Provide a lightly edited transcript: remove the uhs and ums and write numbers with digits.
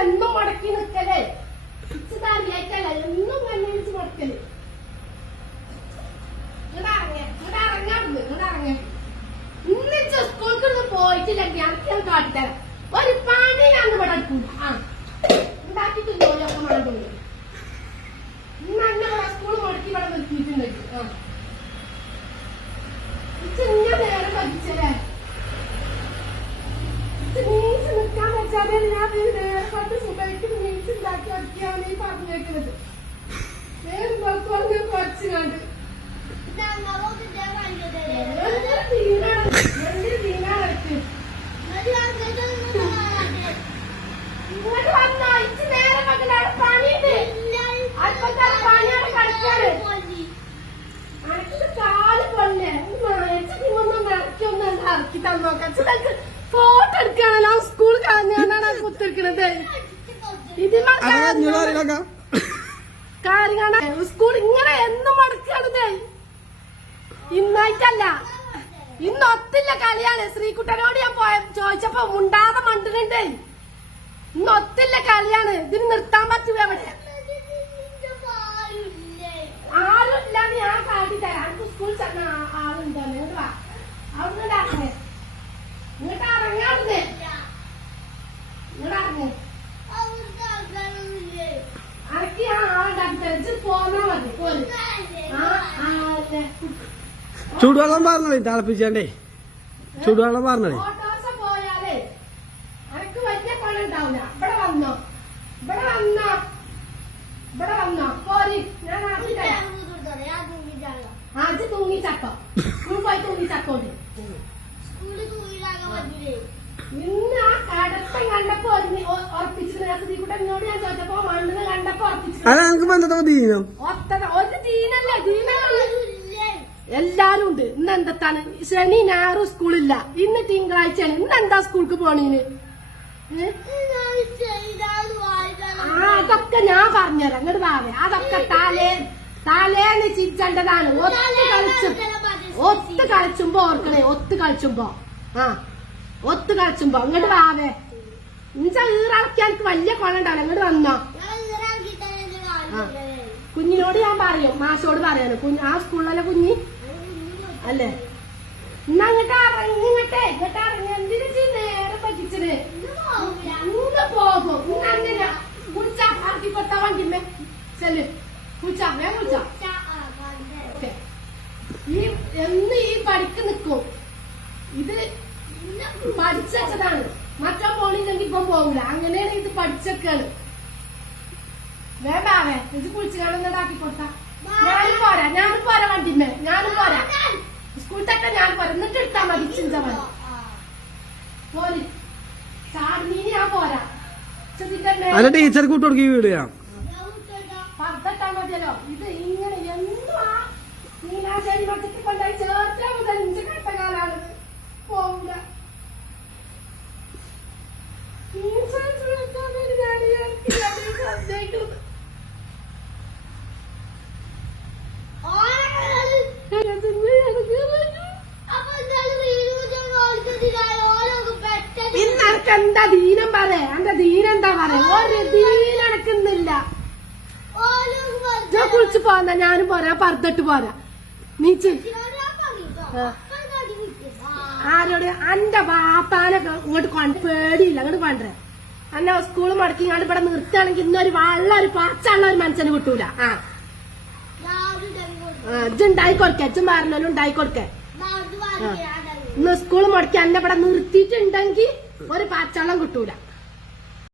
എന്നും മുടക്കി നിൽക്കലേ ഇച്ചതറിയായിട്ടല്ല എന്നും കണ്ണടിച്ച് മുടക്കല്. ഇന്ന് സ്കൂൾക്ക് പോയിട്ടില്ലെങ്കിൽ എനിക്ക് കാട്ടിത്തരാം. ഒരു പണി ഞാൻ ഇവിടെ എടുക്കൂല. ഉണ്ടാക്കിട്ട് ജോലിയൊക്കെ വേണ്ടത് ഇന്ന് എന്നെ ഇവിടെ സ്കൂൾ മുടക്കി ഇവിടെ നിർത്തിയിട്ടുണ്ട്. ഇങ്ങനെ നേരെ പഠിച്ചല്ലേ നീച്ച് നിൽക്കാൻ വെച്ചാലേ ഞാൻ നേരത്തെ സുഖമായിട്ട് നീച്ച് ഉണ്ടാക്കി വയ്ക്കാണ് ഈ പറഞ്ഞേക്കുന്നത്. നേരം പുറത്തുകൊണ്ട് കുറച്ച് കണ്ട് ഇങ്ങോട്ട് വന്നോ. ഇച്ച് നേരം വെക്കലാണ് പണിയുണ്ട്. അല്പത്തെ പണിയോടെ കളിക്കാണ്. അനക്കിത് കാല് കൊള്ളേ നിങ്ങളൊന്നും ഇറക്കി ഒന്നും ഇറക്കി തന്നോക്കാം. Photo എടുക്കാണല്ലോ school കളഞ്ഞാണ് കുത്തിരിക്കണത്. ഇതിന്മേ കാര്യം സ്കൂൾ ഇങ്ങനെ എന്നും മടക്കാണത്. ഇന്നായിട്ടല്ല, ഇന്ന് ഒത്തില്ല കളിയാണ്. ശ്രീകുട്ടനോട് ഞാൻ ചോദിച്ചപ്പോ മുണ്ടാതെ മണ്ടുന്നുണ്ട്. ഇന്ന് ഒത്തില്ല കളിയാണ്. ഇതിന് നിർത്താൻ പറ്റൂല. അവിടെ ആരും ഇല്ലാന്ന് ഞാൻ കാട്ടി തരാം. എനിക്ക് സ്കൂളിൽ ചെന്ന ആളുണ്ടോ? നിങ്ങൾ വാ, അവിടുന്ന് ഇറങ്ങേ, ഇങ്ങോട്ട് ഇറങ്ങാറുന്നേ, ഇങ്ങോട്ട് ഇറങ്ങേ. അനക്ക് ഞാൻ ആളുണ്ടാക്കി തരാം. പോന്നാ മതി. പോലെ ചൂടുവെള്ളം പറഞ്ഞേ, തിളപ്പിച്ചേ. ചൂടുവെള്ളം പറഞ്ഞേ. ഓട്ടോസ പോയാലേ അനക്ക് വലിയ പണം ഉണ്ടാവില്ല. ഇവിടെ വന്നോ, ഇവിടെ വന്നോ, ഇവിടെ വന്നോ. പോരി, ഞാൻ ആദ്യം തൂങ്ങിച്ചക്കോ. സ്കൂൾ പോയി തൂങ്ങിച്ചക്കോണ്ട് ഇന്ന് ആ കടത്തം കണ്ടപ്പോ ഉറപ്പിച്ചിട്ട് എന്നോട് ഞാൻ ചോദിച്ചപ്പോ മണ്ണിന് കണ്ടപ്പോ ഉറപ്പിച്ചിട്ട് ഒരു ദീനല്ല, ദീനല്ല എല്ലാരും ഉണ്ട്. ഇന്ന് എന്താണ് ശനി ഞായറും സ്കൂളില്ല. ഇന്ന് തിങ്കളാഴ്ചയാണ്. ഇന്ന് എന്താ സ്കൂൾക്ക് പോണീന്? അതൊക്കെ ഞാൻ പറഞ്ഞുതരാം. അങ്ങോട്ട് വാവേ. അതൊക്കെ തലേന്ന് ചിരിച്ചേണ്ടതാണ്. ഒത്ത് കളിച്ചുമ്പോ ഓർക്കണേ. ഒത്ത് കളിച്ചുമ്പോ ഒത്ത് കളിച്ചുമ്പോ അങ്ങോട്ട് വാവേ. ഇഞ്ച ഈറളക്കാൻ എനിക്ക് വലിയ കൊള്ള ഉണ്ടാവില്ല. അങ്ങോട്ട് വന്നോ. കുഞ്ഞിനോട് ഞാൻ പറയും, മാഷോട് പറയാണ്. ആ സ്കൂളിലല്ലേ കുഞ്ഞി അല്ലേ? ഇന്ന് അങ്ങോട്ട് ഇറങ്ങിങ്ങട്ടെ. ഇങ്ങോട്ട് ഇറങ്ങി എന്തിനു നേരെ പറ്റിച്ചത്? ഇന്ന് പോകും. ഇന്ന് അങ്ങനെ കുളിച്ചാ ആർക്കി കൊടുത്താ വണ്ടിമേ ചെല്. കുളിച്ചാ ഞാൻ കുളിച്ചാ ഈ എന്ന് ഈ പഠിക്ക് നിക്കും. ഇത് പഠിച്ചതാണ്. മറ്റോ പോണില്ലെങ്കിൽ ഇപ്പം പോകില്ല. അങ്ങനെയാണ് ഇത് പഠിച്ചൊക്കെയാണ്. വേണ്ടാവേ ഇത് കുളിച്ച് കാണുന്നതാക്കി കൊടുത്താ ഞാനും പോരാ. ഞാനും പോരാ വണ്ടിമേ. ഞാനും പോരാ. സ്കൂളിൽ തന്നെ ഞാൻ പോരാ. എന്നിട്ട് ഇട്ടാ മതി. ചിന്ത മതി. പോരി ചാടിനീന് ഞാൻ പോരാ. ടീച്ചർ കൂട്ടുകൊടുക്കി വീടുക പർദ്ദട്ടാ മതിയല്ലോ. ഇത് ഇങ്ങനെ എന്നും ആ നീലാശ്ശേരി മറ്റക്ക് കൊണ്ടായി ചേർത്താ മുതൽ 5 ഘട്ടകാലാണ്. പോവില്ല. ഇന്നക്ക് എന്താ ദീനം പറ. എന്റെ ദീനെന്താ പറയാ? ഒരു ദീനടക്കുന്നില്ല. ഞാൻ കുളിച്ച് പോന്ന ഞാനും പോരാ. പർദ്ദട്ട് പോരാ. നീച്ച് ആരോട് എന്റെ വാപ്പാനെ ഇങ്ങോട്ട് പേടിയില്ല. അങ്ങോട്ട് കൊണ്ടേ എന്നെ സ്കൂള് മുടക്കി ഞാൻ ഇവിടെ നിർത്തുകയാണെങ്കിൽ ഇന്നൊരു വെള്ളം ഒരു പച്ചുള്ള ഒരു മനുഷ്യന് കിട്ടൂല. ഇജ്ജുണ്ടായി കൊടുക്ക. ഇജ്ജും പറഞ്ഞാലും ഉണ്ടായി കൊടുക്ക. ഇന്ന് സ്കൂള് മുടക്കി എന്നെ ഇവിടെ നിർത്തിയിട്ടുണ്ടെങ്കിൽ ഒരു പച്ചവെള്ളം കിട്ടൂല.